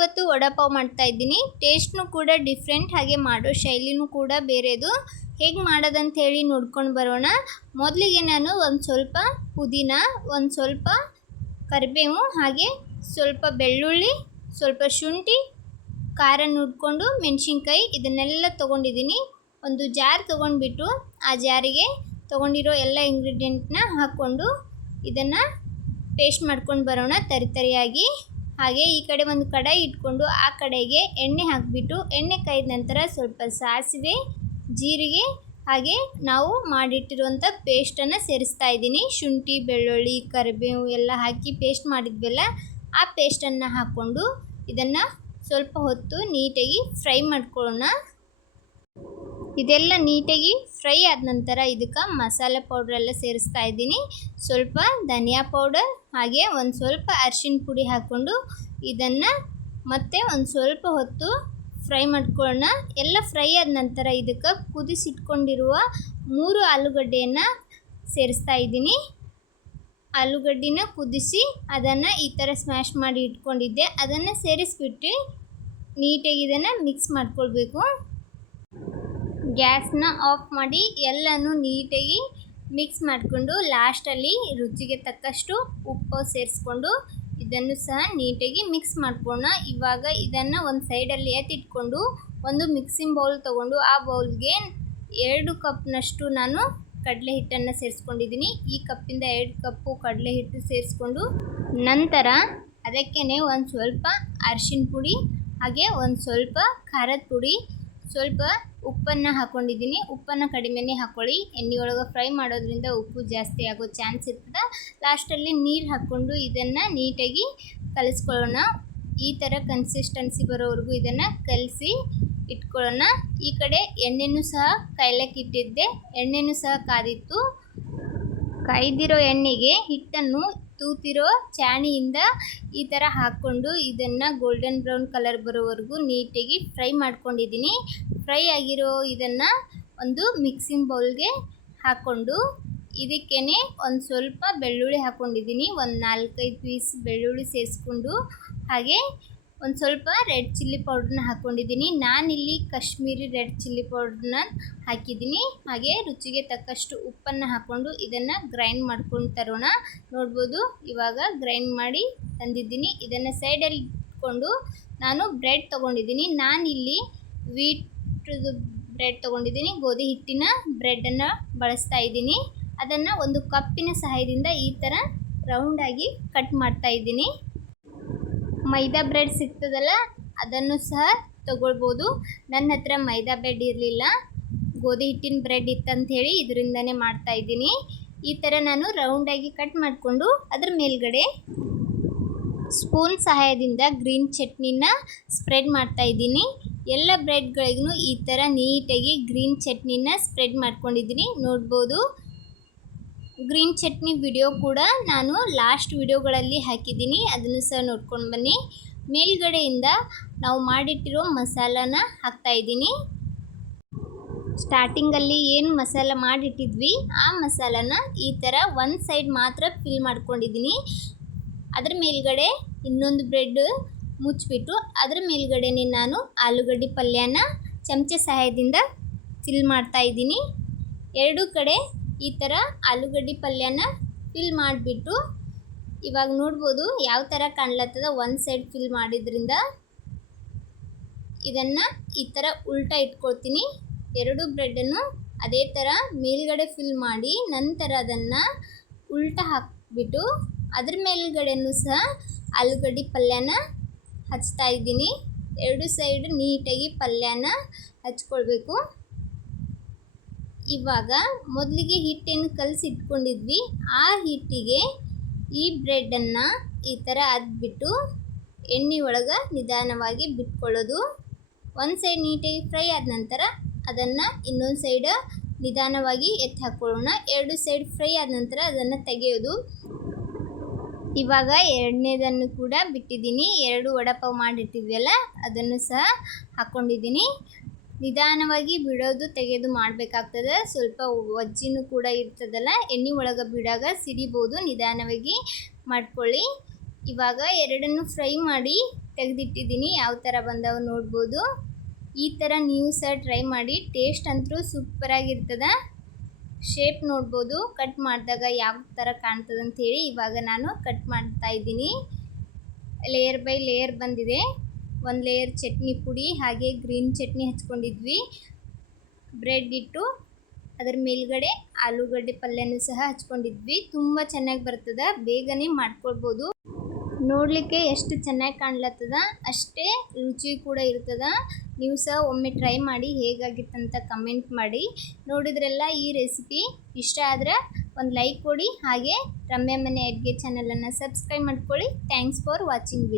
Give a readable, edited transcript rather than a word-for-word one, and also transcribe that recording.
ನಾನಿವತ್ತು ವಡಾಪಾವ್ ಮಾಡ್ತಾ ಇದ್ದೀನಿ. ಟೇಸ್ಟ್ನು ಕೂಡ ಡಿಫ್ರೆಂಟ್, ಹಾಗೆ ಮಾಡೋ ಶೈಲಿನೂ ಕೂಡ ಬೇರೆದು. ಹೇಗೆ ಮಾಡೋದಂತ ಹೇಳಿ ನೋಡ್ಕೊಂಡು ಬರೋಣ. ಮೊದಲಿಗೆ ನಾನು ಒಂದು ಸ್ವಲ್ಪ ಪುದೀನ, ಒಂದು ಸ್ವಲ್ಪ ಕರಿಬೇವು, ಹಾಗೆ ಸ್ವಲ್ಪ ಬೆಳ್ಳುಳ್ಳಿ, ಸ್ವಲ್ಪ ಶುಂಠಿ, ಖಾರ ನೋಡಿಕೊಂಡು ಮೆಣಸಿನ್ಕಾಯಿ ಇದನ್ನೆಲ್ಲ ತೊಗೊಂಡಿದ್ದೀನಿ. ಒಂದು ಜಾರ್ ತೊಗೊಂಡ್ಬಿಟ್ಟು ಆ ಜಾರಿಗೆ ತೊಗೊಂಡಿರೋ ಎಲ್ಲ ಇಂಗ್ರೀಡಿಯೆಂಟ್ನ ಹಾಕ್ಕೊಂಡು ಇದನ್ನು ಪೇಸ್ಟ್ ಮಾಡ್ಕೊಂಡು ಬರೋಣ ತರಿಯಾಗಿ. ಹಾಗೆ ಈ ಕಡೆ ಒಂದು ಕಡಾಯಿ ಇಟ್ಕೊಂಡು ಆ ಕಡೆಗೆ ಎಣ್ಣೆ ಹಾಕಿಬಿಟ್ಟು ಎಣ್ಣೆ ಕಾಯ್ದ ನಂತರ ಸ್ವಲ್ಪ ಸಾಸಿವೆ, ಜೀರಿಗೆ, ಹಾಗೆ ನಾವು ಮಾಡಿಟ್ಟಿರುವಂಥ ಪೇಸ್ಟನ್ನು ಸೇರಿಸ್ತಾ ಇದ್ದೀನಿ. ಶುಂಠಿ, ಬೆಳ್ಳುಳ್ಳಿ, ಕರಿಬೇವು ಎಲ್ಲ ಹಾಕಿ ಪೇಸ್ಟ್ ಮಾಡಿದ್ವಲ್ಲ, ಆ ಪೇಸ್ಟನ್ನು ಹಾಕ್ಕೊಂಡು ಇದನ್ನು ಸ್ವಲ್ಪ ಹೊತ್ತು ನೀಟಾಗಿ ಫ್ರೈ ಮಾಡ್ಕೊಳ್ಳೋಣ. ಇದೆಲ್ಲ ನೀಟಾಗಿ ಫ್ರೈ ಆದ ನಂತರ ಇದಕ್ಕೆ ಮಸಾಲೆ ಪೌಡ್ರೆಲ್ಲ ಸೇರಿಸ್ತಾ ಇದ್ದೀನಿ. ಸ್ವಲ್ಪ ಧನಿಯಾ ಪೌಡರ್, ಹಾಗೆ ಒಂದು ಸ್ವಲ್ಪ ಅರಿಶಿನ ಪುಡಿ ಹಾಕ್ಕೊಂಡು ಇದನ್ನು ಮತ್ತೆ ಒಂದು ಸ್ವಲ್ಪ ಹೊತ್ತು ಫ್ರೈ ಮಾಡ್ಕೊಳ್ಳೋಣ. ಎಲ್ಲ ಫ್ರೈ ಆದ ನಂತರ ಇದಕ್ಕೆ ಕುದಿಸಿಟ್ಕೊಂಡಿರುವ 3 ಆಲೂಗಡ್ಡೆಯನ್ನು ಸೇರಿಸ್ತಾ ಇದ್ದೀನಿ. ಆಲೂಗಡ್ಡಿನ ಕುದಿಸಿ ಅದನ್ನು ಈ ಥರ ಸ್ಮ್ಯಾಶ್ ಮಾಡಿ ಇಟ್ಕೊಂಡಿದ್ದೆ, ಅದನ್ನು ಸೇರಿಸ್ಬಿಟ್ಟು ನೀಟಾಗಿ ಇದನ್ನು ಮಿಕ್ಸ್ ಮಾಡ್ಕೊಳ್ಬೇಕು. ಗ್ಯಾಸ್ನ ಆಫ್ ಮಾಡಿ ಎಲ್ಲನೂ ನೀಟಾಗಿ ಮಿಕ್ಸ್ ಮಾಡಿಕೊಂಡು ಲಾಸ್ಟಲ್ಲಿ ರುಚಿಗೆ ತಕ್ಕಷ್ಟು ಉಪ್ಪು ಸೇರಿಸ್ಕೊಂಡು ಇದನ್ನು ಸಹ ನೀಟಾಗಿ ಮಿಕ್ಸ್ ಮಾಡ್ಕೊಳ್ಳೋಣ. ಇವಾಗ ಇದನ್ನು ಒಂದು ಸೈಡಲ್ಲಿ ಎತ್ತಿಟ್ಕೊಂಡು ಒಂದು ಮಿಕ್ಸಿಂಗ್ ಬೌಲ್ ತೊಗೊಂಡು ಆ ಬೌಲ್ಗೆ 2 ಕಪ್ನಷ್ಟು ನಾನು ಕಡಲೆ ಹಿಟ್ಟನ್ನು ಸೇರಿಸ್ಕೊಂಡಿದ್ದೀನಿ. ಈ ಕಪ್ಪಿಂದ 2 ಕಪ್ಪು ಕಡಲೆ ಹಿಟ್ಟು ಸೇರಿಸ್ಕೊಂಡು ನಂತರ ಅದಕ್ಕೇ ಒಂದು ಸ್ವಲ್ಪ ಅರಿಶಿನ ಪುಡಿ, ಹಾಗೆ ಒಂದು ಸ್ವಲ್ಪ ಖಾರದ ಪುಡಿ, ಸ್ವಲ್ಪ ಉಪ್ಪನ್ನು ಹಾಕ್ಕೊಂಡಿದ್ದೀನಿ. ಉಪ್ಪನ್ನು ಕಡಿಮೆನೇ ಹಾಕ್ಕೊಳ್ಳಿ, ಎಣ್ಣೆ ಒಳಗೆ ಫ್ರೈ ಮಾಡೋದ್ರಿಂದ ಉಪ್ಪು ಜಾಸ್ತಿ ಆಗೋ ಚಾನ್ಸ್ ಇರ್ತದೆ. ಲಾಸ್ಟಲ್ಲಿ ನೀರು ಹಾಕ್ಕೊಂಡು ಇದನ್ನು ನೀಟಾಗಿ ಕಲಿಸ್ಕೊಳ್ಳೋಣ. ಈ ಥರ ಕನ್ಸಿಸ್ಟೆನ್ಸಿ ಬರೋವರೆಗೂ ಇದನ್ನು ಕಲಸಿ ಇಟ್ಕೊಳ್ಳೋಣ. ಈ ಕಡೆ ಎಣ್ಣೆನೂ ಸಹ ಕಾಯ್ಲಿಕ್ಕೆ ಇಟ್ಟಿದ್ದೆ, ಎಣ್ಣೆನೂ ಸಹ ಕಾದಿತ್ತು. ಕಾಯ್ದಿರೋ ಎಣ್ಣೆಗೆ ಹಿಟ್ಟನ್ನು ತೂತಿರೋ ಚಾಣಿಯಿಂದ ಈ ಥರ ಹಾಕ್ಕೊಂಡು ಇದನ್ನು ಗೋಲ್ಡನ್ ಬ್ರೌನ್ ಕಲರ್ ಬರೋವರೆಗೂ ನೀಟಾಗಿ ಫ್ರೈ ಮಾಡ್ಕೊಂಡಿದ್ದೀನಿ. ಫ್ರೈ ಆಗಿರೋ ಇದನ್ನು ಒಂದು ಮಿಕ್ಸಿಂಗ್ ಬೌಲ್ಗೆ ಹಾಕ್ಕೊಂಡು ಇದಕ್ಕೇ ಒಂದು ಸ್ವಲ್ಪ ಬೆಳ್ಳುಳ್ಳಿ ಹಾಕ್ಕೊಂಡಿದ್ದೀನಿ. ಒಂದು 4-5 ಪೀಸ್ ಬೆಳ್ಳುಳ್ಳಿ ಸೇರಿಸ್ಕೊಂಡು ಹಾಗೆ ಒಂದು ಸ್ವಲ್ಪ ರೆಡ್ ಚಿಲ್ಲಿ ಪೌಡ್ರನ್ನ ಹಾಕ್ಕೊಂಡಿದ್ದೀನಿ. ನಾನಿಲ್ಲಿ ಕಾಶ್ಮೀರಿ ರೆಡ್ ಚಿಲ್ಲಿ ಪೌಡ್ರನ್ನ ಹಾಕಿದ್ದೀನಿ. ಹಾಗೆ ರುಚಿಗೆ ತಕ್ಕಷ್ಟು ಉಪ್ಪನ್ನು ಹಾಕ್ಕೊಂಡು ಇದನ್ನು ಗ್ರೈಂಡ್ ಮಾಡ್ಕೊಂಡು ತರೋಣ. ನೋಡ್ಬೋದು ಇವಾಗ ಗ್ರೈಂಡ್ ಮಾಡಿ ತಂದಿದ್ದೀನಿ. ಇದನ್ನು ಸೈಡಲ್ಲಿ ಇಟ್ಕೊಂಡು ನಾನು ಬ್ರೆಡ್ ತೊಗೊಂಡಿದ್ದೀನಿ. ನಾನಿಲ್ಲಿ ವೀಟ್ದು ಬ್ರೆಡ್ ತೊಗೊಂಡಿದ್ದೀನಿ, ಗೋಧಿ ಹಿಟ್ಟಿನ ಬ್ರೆಡನ್ನು ಬಳಸ್ತಾ ಇದ್ದೀನಿ. ಅದನ್ನು ಒಂದು ಕಪ್ಪಿನ ಸಹಾಯದಿಂದ ಈ ಥರ ರೌಂಡಾಗಿ ಕಟ್ ಮಾಡ್ತಾ ಇದ್ದೀನಿ. ಮೈದಾ ಬ್ರೆಡ್ ಸಿಗ್ತದಲ್ಲ, ಅದನ್ನು ಸಹ ತೊಗೊಳ್ಬೋದು. ನನ್ನ ಹತ್ರ ಮೈದಾ ಬ್ರೆಡ್ ಇರಲಿಲ್ಲ, ಗೋಧಿ ಹಿಟ್ಟಿನ ಬ್ರೆಡ್ ಇತ್ತಂಥೇಳಿ ಇದರಿಂದನೇ ಮಾಡ್ತಾ ಇದ್ದೀನಿ. ಈ ಥರ ನಾನು ರೌಂಡಾಗಿ ಕಟ್ ಮಾಡಿಕೊಂಡು ಅದ್ರ ಮೇಲ್ಗಡೆ ಸ್ಪೂನ್ ಸಹಾಯದಿಂದ ಗ್ರೀನ್ ಚಟ್ನಿನ ಸ್ಪ್ರೆಡ್ ಮಾಡ್ತಾ ಇದ್ದೀನಿ. ಎಲ್ಲ ಬ್ರೆಡ್ಗಳಿಗೂ ಈ ಥರ ನೀಟಾಗಿ ಗ್ರೀನ್ ಚಟ್ನಿನ ಸ್ಪ್ರೆಡ್ ಮಾಡ್ಕೊಂಡಿದ್ದೀನಿ. ನೋಡ್ಬೋದು, ಗ್ರೀನ್ ಚಟ್ನಿ ವಿಡಿಯೋ ಕೂಡ ನಾನು ಲಾಸ್ಟ್ ವಿಡಿಯೋಗಳಲ್ಲಿ ಹಾಕಿದ್ದೀನಿ, ಅದನ್ನು ಸಹ ನೋಡ್ಕೊಂಡು ಬನ್ನಿ. ಮೇಲ್ಗಡೆಯಿಂದ ನಾವು ಮಾಡಿಟ್ಟಿರೋ ಮಸಾಲಾನ ಹಾಕ್ತಾಯಿದ್ದೀನಿ. ಸ್ಟಾರ್ಟಿಂಗಲ್ಲಿ ಏನು ಮಸಾಲ ಮಾಡಿಟ್ಟಿದ್ವಿ ಆ ಮಸಾಲಾನ ಈ ಥರ ಒಂದು ಸೈಡ್ ಮಾತ್ರ ಫಿಲ್ ಮಾಡ್ಕೊಂಡಿದ್ದೀನಿ. ಅದ್ರ ಮೇಲ್ಗಡೆ ಇನ್ನೊಂದು ಬ್ರೆಡ್ ಮುಚ್ಚಿಬಿಟ್ಟು ಅದ್ರ ಮೇಲ್ಗಡೆನೇ ನಾನು ಆಲೂಗಡ್ಡೆ ಪಲ್ಯನ ಚಮಚ ಸಹಾಯದಿಂದ ಫಿಲ್ ಮಾಡ್ತಾಯಿದ್ದೀನಿ. 2 ಕಡೆ ಈ ಥರ ಆಲೂಗಡ್ಡೆ ಪಲ್ಯನ ಫಿಲ್ ಮಾಡಿಬಿಟ್ಟು ಇವಾಗ ನೋಡ್ಬೋದು ಯಾವ ಥರ ಕಾಣ್ಲತ್ತದ. ಒಂದು ಸೈಡ್ ಫಿಲ್ ಮಾಡಿದ್ರಿಂದ ಇದನ್ನು ಈ ಥರ ಉಲ್ಟಾ ಇಟ್ಕೊಳ್ತೀನಿ. 2 ಬ್ರೆಡನ್ನು ಅದೇ ಥರ ಮೇಲ್ಗಡೆ ಫಿಲ್ ಮಾಡಿ ನಂತರ ಅದನ್ನು ಉಲ್ಟಾ ಹಾಕಿಬಿಟ್ಟು ಅದ್ರ ಮೇಲ್ಗಡೆನೂ ಸಹ ಆಲೂಗಡ್ಡೆ ಪಲ್ಯನ ಹಚ್ತಾ ಇದ್ದೀನಿ. 2 ಸೈಡ್ ನೀಟಾಗಿ ಪಲ್ಯನ ಹಚ್ಕೊಳ್ಬೇಕು. ಇವಾಗ ಮೊದಲಿಗೆ ಹಿಟ್ಟೇನು ಕಲಸಿಟ್ಕೊಂಡಿದ್ವಿ ಆ ಹಿಟ್ಟಿಗೆ ಈ ಬ್ರೆಡನ್ನು ಈ ಥರ ಅದ್ಬಿಟ್ಟು ಎಣ್ಣೆ ಒಳಗೆ ನಿಧಾನವಾಗಿ ಬಿಟ್ಕೊಳ್ಳೋದು. ಒಂದು ಸೈಡ್ ನೀಟಾಗಿ ಫ್ರೈ ಆದ ನಂತರ ಅದನ್ನು ಇನ್ನೊಂದು ಸೈಡ್ ನಿಧಾನವಾಗಿ ಎತ್ತಿ ಹಾಕ್ಕೊಳ್ಳೋಣ. 2 ಸೈಡ್ ಫ್ರೈ ಆದ ನಂತರ ಅದನ್ನು ತೆಗೆಯೋದು. ಇವಾಗ ಎರಡನೇದನ್ನು ಕೂಡ ಬಿಟ್ಟಿದ್ದೀನಿ. 2 ವಡಾಪಾವ್ ಮಾಡಿಟ್ಟಿದ್ವಲ್ಲ ಅದನ್ನು ಸಹ ಹಾಕ್ಕೊಂಡಿದ್ದೀನಿ. ನಿಧಾನವಾಗಿ ಬಿಡೋದು ತೆಗೆಯೋದು ಮಾಡಬೇಕಾಗ್ತದೆ. ಸ್ವಲ್ಪ ವಜ್ಜಿನೂ ಕೂಡ ಇರ್ತದಲ್ಲ, ಎಣ್ಣೆ ಒಳಗೆ ಬಿಡಾಗ ಸಿಡಿಬೋದು, ನಿಧಾನವಾಗಿ ಮಾಡ್ಕೊಳ್ಳಿ. ಇವಾಗ 2 ಫ್ರೈ ಮಾಡಿ ತೆಗೆದಿಟ್ಟಿದ್ದೀನಿ. ಯಾವ ಥರ ಬಂದವು ನೋಡ್ಬೋದು. ಈ ಥರ ನೀವು ಸಹ ಟ್ರೈ ಮಾಡಿ. ಟೇಸ್ಟ್ ಅಂತೂ ಸೂಪರಾಗಿರ್ತದೆ. ಶೇಪ್ ನೋಡ್ಬೋದು ಕಟ್ ಮಾಡಿದಾಗ ಯಾವ ಥರ ಕಾಣ್ತದೆ ಅಂಥೇಳಿ. ಇವಾಗ ನಾನು ಕಟ್ ಮಾಡ್ತಾ ಇದ್ದೀನಿ. ಲೇಯರ್ ಬೈ ಲೇಯರ್ ಬಂದಿದೆ. ಒಂದು ಲೇಯರ್ ಚಟ್ನಿ ಪುಡಿ ಹಾಗೆ ಗ್ರೀನ್ ಚಟ್ನಿ ಹಚ್ಕೊಂಡಿದ್ವಿ. ಬ್ರೆಡ್ ಇಟ್ಟು ಅದರ ಮೇಲ್ಗಡೆ ಆಲೂಗಡ್ಡೆ ಪಲ್ಯನೂ ಸಹ ಹಚ್ಕೊಂಡಿದ್ವಿ. ತುಂಬ ಚೆನ್ನಾಗಿ ಬರ್ತದೆ, ಬೇಗನೆ ಮಾಡ್ಕೊಳ್ಬೋದು. ನೋಡಲಿಕ್ಕೆ ಎಷ್ಟು ಚೆನ್ನಾಗಿ ಕಾಣ್ಲತ್ತದ ಅಷ್ಟೇ ರುಚಿ ಕೂಡ ಇರ್ತದ. ನೀವು ಸಹ ಒಮ್ಮೆ ಟ್ರೈ ಮಾಡಿ ಹೇಗಾಗಿತ್ತಂತ ಕಮೆಂಟ್ ಮಾಡಿ. ನೋಡಿದ್ರೆಲ್ಲ ಈ ರೆಸಿಪಿ ಇಷ್ಟ ಆದರೆ ಒಂದು ಲೈಕ್ ಕೊಡಿ. ಹಾಗೆ ರಮ್ಯಾ ಮನೆ ಅಡುಗೆ ಚಾನಲನ್ನು ಸಬ್ಸ್ಕ್ರೈಬ್ ಮಾಡ್ಕೊಳ್ಳಿ. Thanks for watching.